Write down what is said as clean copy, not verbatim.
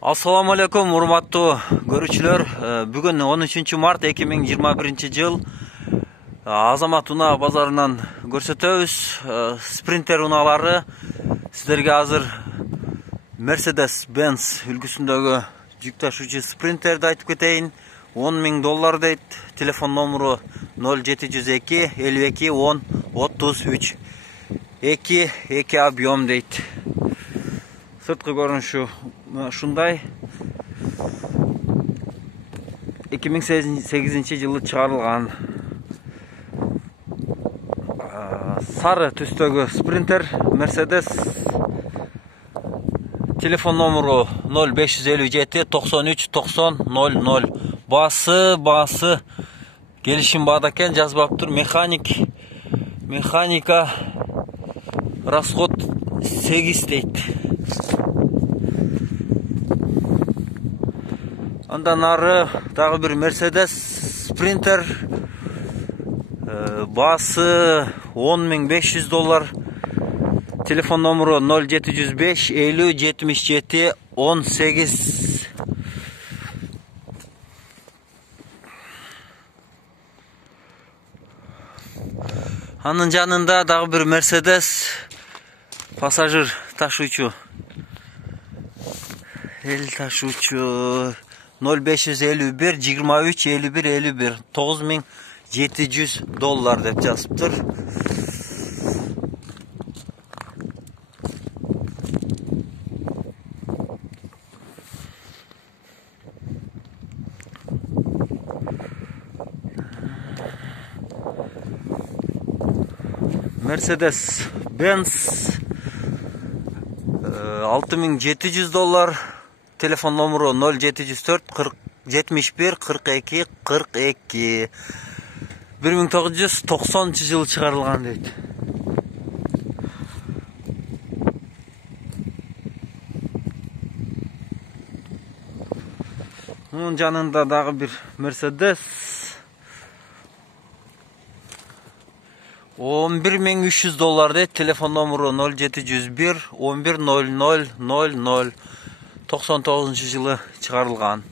Assalamu alaikum urmаттуу көрүүчүлөр. Бүгүн 13 март 2021 жыл. Азамат унаа базарынан көрсөтөбүз. Спринтер унаалары сиздерге азыр Mercedes-Benz үлгүсүндөгү жүк ташуучу спринтерди айтып кетейин. $10.000 дейт. Телефон номеру 0702 52 10 33 2 объем дейт. Сырткы көрүнүшү ушундай. 2008 жылы чыгарылган сары түстөгү спринтер Mercedes. Телефон номеру 0557 93 90 00. Басы келишим баада экен, жазбаптыр. Механика расход 8 дейт. Андан ары дагы бир Mercedes спринтер, баасы $10.500. Телефон номеру 0705 50 77 18. Анын жанында дагы бир Mercedes пассажир ташуучу, эл ташуучу 0551 23 51 51 $9.700 деп жазыптыр. Mercedes-Benz $6.700. Телефон номеру 0704 71 42 42. 1990 жылы чыгарылган дейт. Мунун жанында дагы бир Mercedes $11.300 дейт. Телефон номеру 0701 11 00 00. 99 жылы чыгарылган.